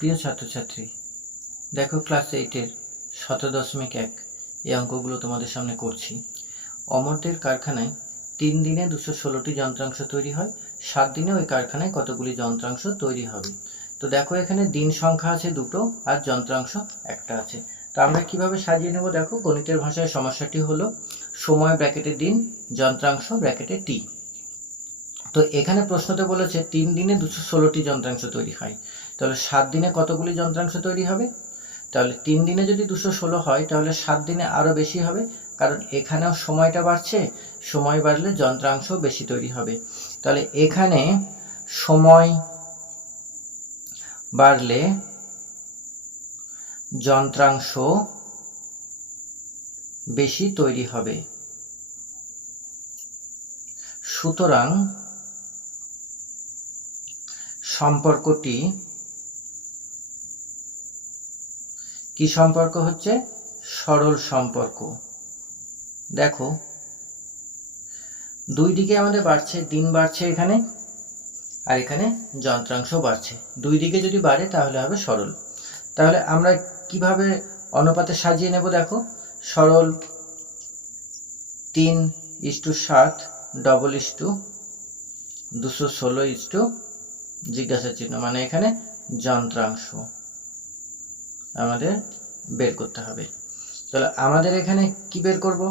প্রিয় ছাত্রছাত্রী, দেখো ক্লাস এইটের শত দশমিক এক এই অঙ্কগুলো তোমাদের সামনে করছি। অমরদের কারখানায় তিন দিনে দুশো ষোলোটি যন্ত্রাংশ তৈরি হয়, সাত দিনে ওই কারখানায় কতগুলি যন্ত্রাংশ তৈরি হবে? তো দেখো এখানে দিন সংখ্যা আছে দুটো আর যন্ত্রাংশ একটা আছে। তো আমরা কীভাবে সাজিয়ে নেব দেখো, গণিতের ভাষায় সমস্যাটি হলো সময় ব্র্যাকেটে দিন, যন্ত্রাংশ ব্র্যাকেটে টি। তো এখানে প্রশ্নতে বলেছে, তিন দিনে দুশো ষোলোটি যন্ত্রাংশ তৈরি হয়। তাহলে সাত দিনে কতগুলি যন্ত্রাংশ তৈরি হবে? তাহলে তিন দিনে যদি দুশো ষোলো হয়, তাহলে সাত দিনে আরও বেশি হবে, কারণ এখানেও সময়টা বাড়ছে, সময় বাড়লে যন্ত্রাংশ বেশি তৈরি হবে। তাহলে এখানে সময় বাড়লে যন্ত্রাংশ বেশি তৈরি হবে। সুতরাং সম্পর্কটি কি সম্পর্ক হচ্ছে? সরল সম্পর্ক। দেখো, দুই দিকে আমাদের বাড়ছে, দিন বাড়ছে এখানে, আর এখানে যন্ত্রাংশ বাড়ছে। দুই দিকে যদি বাড়ে, তাহলে হবে সরল। তাহলে আমরা কীভাবে অনুপাতে সাজিয়ে নেব দেখো? সরল তিন ইস্টু সাত, ডবল ইস্টু দুশো ষোলো ইস্টু জিজ্ঞাসা চিহ্ন মানে এখানে যন্ত্রাংশ। আমাদের বের করতে হবে। তাহলে আমাদের এখানে কি বের করব?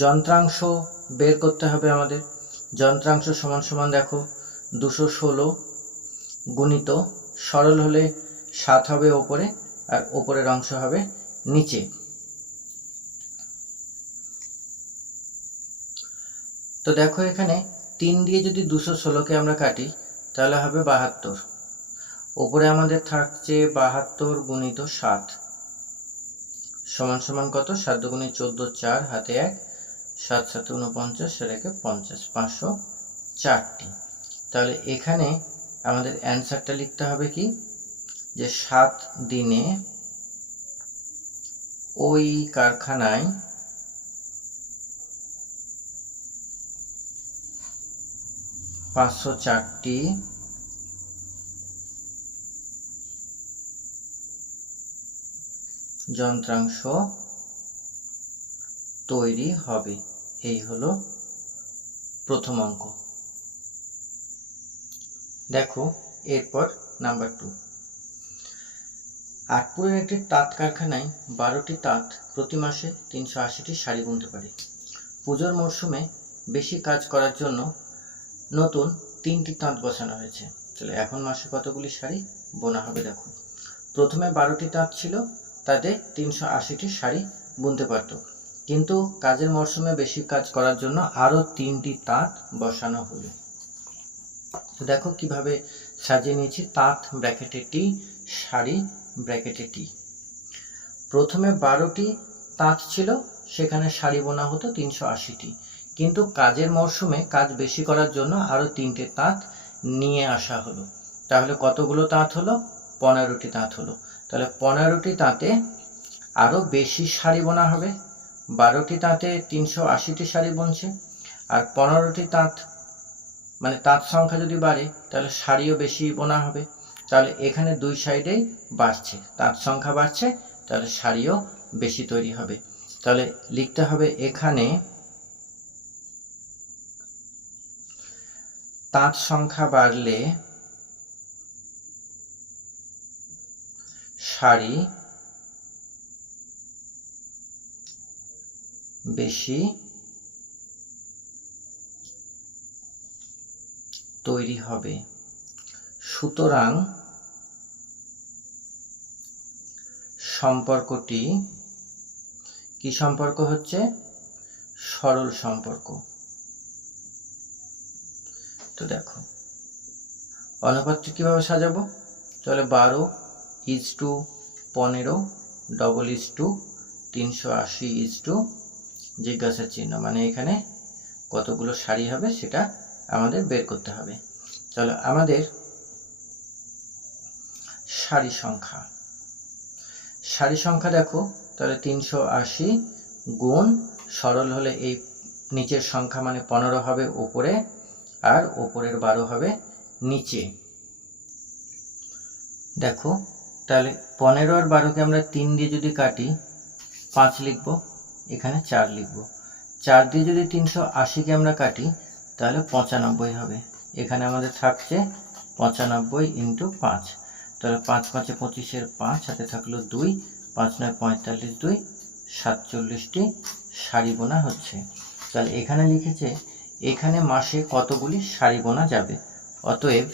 যন্ত্রাংশ বের করতে হবে আমাদের। যন্ত্রাংশ সমান সমান দেখো, দুশো ষোলো গুণিত সরল হলে সাত হবে ওপরে আর ওপরের অংশ হবে নিচে। তো দেখো এখানে তিন দিয়ে যদি দুশো ষোলোকে আমরা কাটি, তাহলে হবে বাহাত্তর। ওপরে আমাদের থাকছে বাহাত্তর গুণিত সাত। সমান সমান কত? সাত দুগুণে চোদ্দ, চার হাতে এক, সাত সাত উনপঞ্চাশ সেটাকে পঞ্চাশ, পাঁচশো চারটি। তাহলে এখানে আমাদের অ্যান্সারটা লিখতে হবে কি? যে সাত দিনে ওই কারখানায় পাঁচশো চারটি যন্ত্রাংশ তৈরি হবে। এই হলো প্রথম অঙ্ক। দেখো, এরপর নাম্বার টু। আটপুরের একটি তাঁত কারখানায় বারোটি তাঁত প্রতি মাসে তিনশো আশিটি শাড়ি বুনতে পারে। পুজোর মরশুমে বেশি কাজ করার জন্য নতুন তিনটি তাঁত বসানো হয়েছে। তাহলে এখন মাসে কতগুলি শাড়ি বোনা হবে দেখো। প্রথমে বারোটি তাঁত ছিল তাতে তিনশো আশিটি শাড়ি বুনতে পারত। কিন্তু কাজের মরশুমে বেশি কাজ করার জন্য আরও তিনটি তাঁত বসানো হলো। দেখো কীভাবে সাজিয়ে নিয়েছি তাঁত ব্র্যাকেটে টি শাড়ি ব্র্যাকেটে টি প্রথমে বারোটি তাঁত ছিল, সেখানে শাড়ি বোনা হতো তিনশো আশিটি। কিন্তু কাজের মরশুমে কাজ বেশি করার জন্য আরও তিনটে তাঁত নিয়ে আসা হলো। তাহলে কতগুলো তাঁত হলো? পনেরোটি তাঁত হলো। তাহলে পনেরোটি তাঁতে আরও বেশি শাড়ি বোনা হবে। বারোটি তাঁতে তিনশো আশিটি শাড়ি বুনছে। আর পনেরোটি তাঁত মানে তাঁত সংখ্যা যদি বাড়ে, তাহলে শাড়িও বেশি বোনা হবে। তাহলে এখানে দুই সাইডেই বাড়ছে। তাঁত সংখ্যা বাড়ছে, তাহলে শাড়িও বেশি তৈরি হবে। তাহলে লিখতে হবে এখানে তাঁত সংখ্যা বাড়লে শাড়ি বেশি তৈরি হবে। সুতরাং সম্পর্কটি, কি সম্পর্ক হচ্ছে? সরল সম্পর্ক। তো দেখো, অনুপাতটি কীভাবে সাজাবো? তাহলে বারো ইজ টু পনেরো ডবল ইজ টু তিনশো আশি ইজ টু জিজ্ঞাসার চিহ্ন। মানে এখানে কতগুলো শাড়ি হবে সেটা আমাদের বের করতে হবে। চলো, আমাদের শাড়ি সংখ্যা। শাড়ি সংখ্যা দেখো, তাহলে তিনশো আশি গুণ সরল হলে এই নিচের সংখ্যা মানে পনেরো হবে উপরে আর ওপরের বারো হবে নিচে। দেখো তাহলে পনেরো আর বারোকে আমরা তিন দিয়ে যদি কাটি, পাঁচ লিখব, এখানে চার লিখব। চার দিয়ে যদি তিনশো আশিকে আমরা কাটি, তাহলে পঁচানব্বই হবে। এখানে আমাদের থাকছে পঁচানব্বই ইন্টু পাঁচ। তাহলে পাঁচ পাঁচে পঁচিশের পাঁচ, হাতে থাকল দুই, পাঁচ নয় পঁয়তাল্লিশ দুই, সাতচল্লিশটি শাড়ি বোনা হচ্ছে। তাহলে এখানে লিখেছে, এখানে মাসে কতগুলি শাড়ি বোনা যাবে? অতএব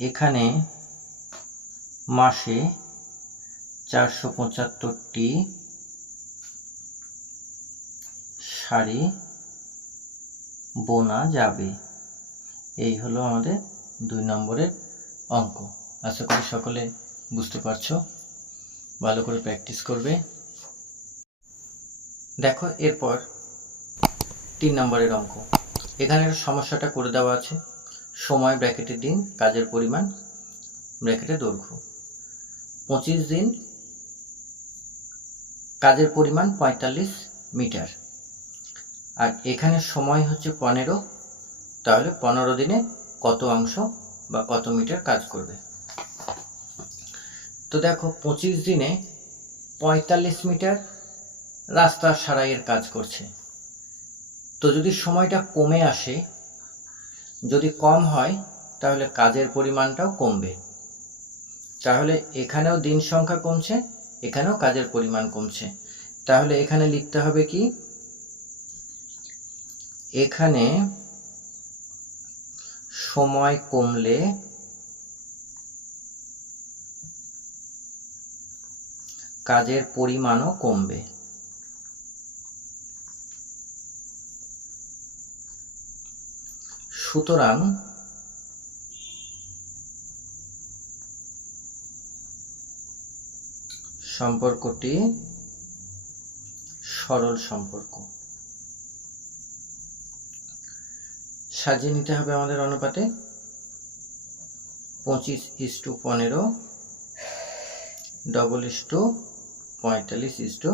এখানে মাসে চারশো পঁচাত্তরটি শাড়ি বোনা যাবে। এই হলো আমাদের দুই নম্বরের অঙ্ক। আশা করি সকলে বুঝতে পারছ। ভালো করে প্র্যাকটিস করবে। দেখো, এরপর তিন নম্বরের অঙ্ক। এখানে সমস্যাটা করে দেওয়া আছে। সময় ব্র্যাকেটের দিন, কাজের পরিমাণ, ব্র্যাকেটের দৈর্ঘ্য। পঁচিশ দিন, কাজের পরিমাণ পঁয়তাল্লিশ মিটার। আর এখানে সময় হচ্ছে পনেরো, তাহলে পনেরো দিনে কত অংশ বা কত মিটার কাজ করবে? তো দেখো, পঁচিশ দিনে পঁয়তাল্লিশ মিটার রাস্তা সারাইয়ের কাজ করছে। তো যদি সময়টা কমে আসে যদি কম হয়, তাহলে কাজের পরিমাণটাও কমবে। তাহলে এখানেও দিন সংখ্যা কমছে, এখানেও কাজের পরিমাণ কমছে। তাহলে এখানে লিখতে হবে কি? এখানে সময় কমলে কাজের পরিমাণও কমবে। সুতরাং সম্পর্কটি সরল সম্পর্ক। সাজিয়ে নিতে হবে আমাদের অনুপাতে পঁচিশ ইস টু পনেরো, ডবল ইস টু পঁয়তাল্লিশ ইস টু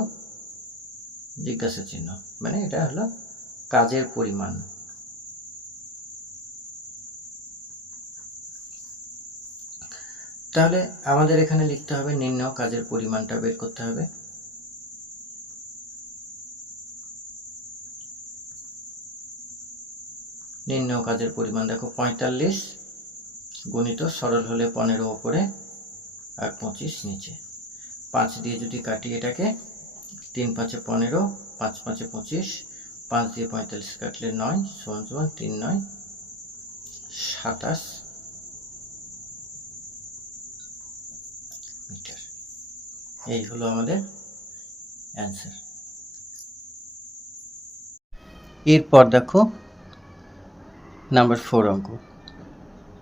জিজ্ঞাসা চিহ্ন মানে এটা হলো কাজের পরিমাণ। তাহলে আমাদের এখানে লিখতে হবে নিম্ন কাজের পরিমাণটা বের করতে হবে। নিম্ন কাজের পরিমাণ দেখো পঁয়তাল্লিশ গণিত সরল হলে পনেরো ওপরে আর পঁচিশ নিচে। পাঁচ দিয়ে যদি কাটি এটাকে, তিন পাঁচে পনেরো, পাঁচ পাঁচে পঁচিশ, পাঁচ দিয়ে পঁয়তাল্লিশ কাটলে নয়, সমান সমান তিন নয়, সাতাশ মিটার এই হলো আমাদের অ্যান্সার এরপর দেখো নাম্বার ফোর অঙ্ক।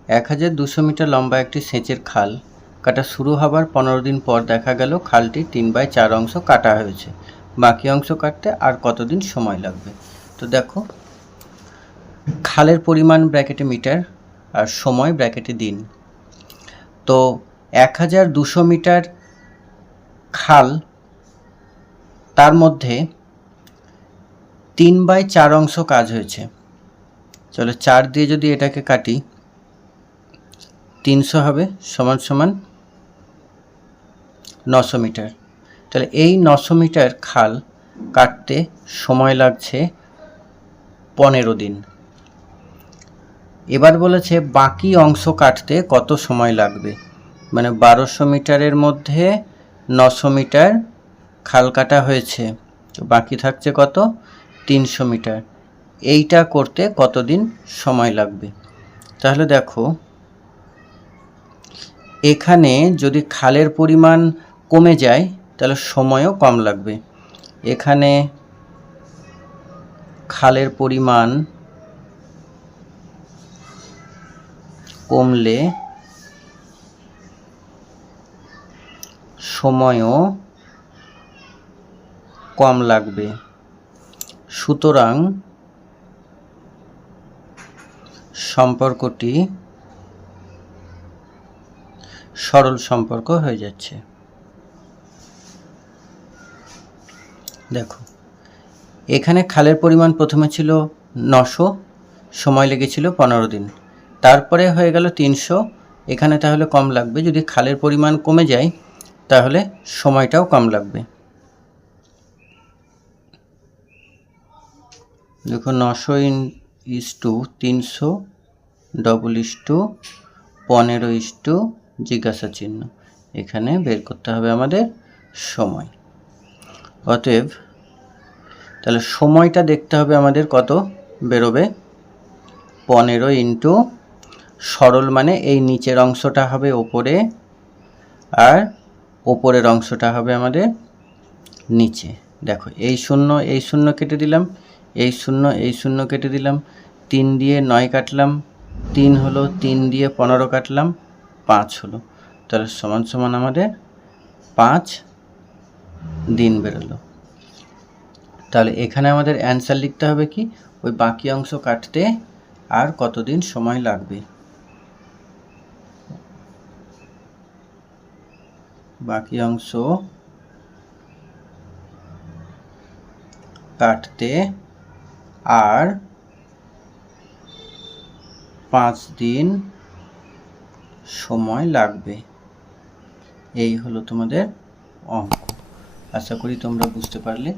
এক হাজার দুশো মিটার লম্বা একটি সেচের খাল কাটা শুরু হবার পনেরো দিন পর দেখা গেল খালটি তিন বাই চার অংশ কাটা হয়েছে। বাকি অংশ কাটতে আর কতদিন সময় লাগবে? তো দেখো, খালের পরিমাণ ব্র্যাকেটে মিটার আর সময় ব্র্যাকেটে দিন। তো এক হাজার দুশো মিটার খাল, তার মধ্যে তিন বাই চার অংশ কাজ হয়েছে। চলো চার দিয়ে যদি এটাকে কাটি, তিনশো হবে সমান সমান নশো মিটার। তাহলে এই নশো মিটার খাল কাটতে সময় লাগছে পনেরো দিন। এবার বলেছে বাকি অংশ কাটতে কত সময় লাগবে? মানে বারোশো মিটারের মধ্যে নশো মিটার খাল কাটা হয়েছে। বাকি থাকছে কত? তিনশো মিটার। এইটা করতে কতদিন সময় লাগবে? তাহলে দেখো, এখানে যদি খালের পরিমাণ কমে যায়, তাহলে সময়ও কম লাগবে। এখানে খালের পরিমাণ কমলে সময়ও কম লাগবে। সুতরাং সম্পর্কটি সরল সম্পর্ক হয়ে যাচ্ছে। দেখো, এখানে খালের পরিমাণ প্রথমে ছিল নশো, সময় লেগেছিল পনেরো দিন। তারপরে হয়ে গেল তিনশো, এখানে তাহলে কম লাগবে। যদি খালের পরিমাণ কমে যায় তাহলে সময়টাও কম লাগবে। দেখো নশো ইন ইস টু তিনশো ডবল ইস টু পনেরো ইস টু জিজ্ঞাসা চিহ্ন। এখানে বের করতে হবে আমাদের সময়। অতএব, তাহলে সময়টা দেখতে হবে আমাদের কত? বেরোবে। পনেরো ইন্টু সরল মানে এই নিচের অংশটা হবে ওপরে। আর ওপরের অংশটা হবে আমাদের নিচে। দেখো, এই শূন্য এই শূন্য কেটে দিলাম, এই শূন্য এই শূন্য কেটে দিলাম, তিন দিয়ে নয় কাটলাম, তিন হলো তিন দিয়ে পনেরো কাটলাম, পাঁচ হলো। তাহলে সমান সমান আমাদের পাঁচ দিন বেরোলো। তাহলে এখানে আমাদের অ্যান্সার লিখতে হবে কি? ওই বাকি অংশ কাটতে আর কতদিন সময় লাগবে? বাকি অংশ কাটতে আর পাঁচ দিন সময় লাগবে। এই হলো তোমাদের অঙ্ক। আশা করি তোমরা বুঝতে পারলে।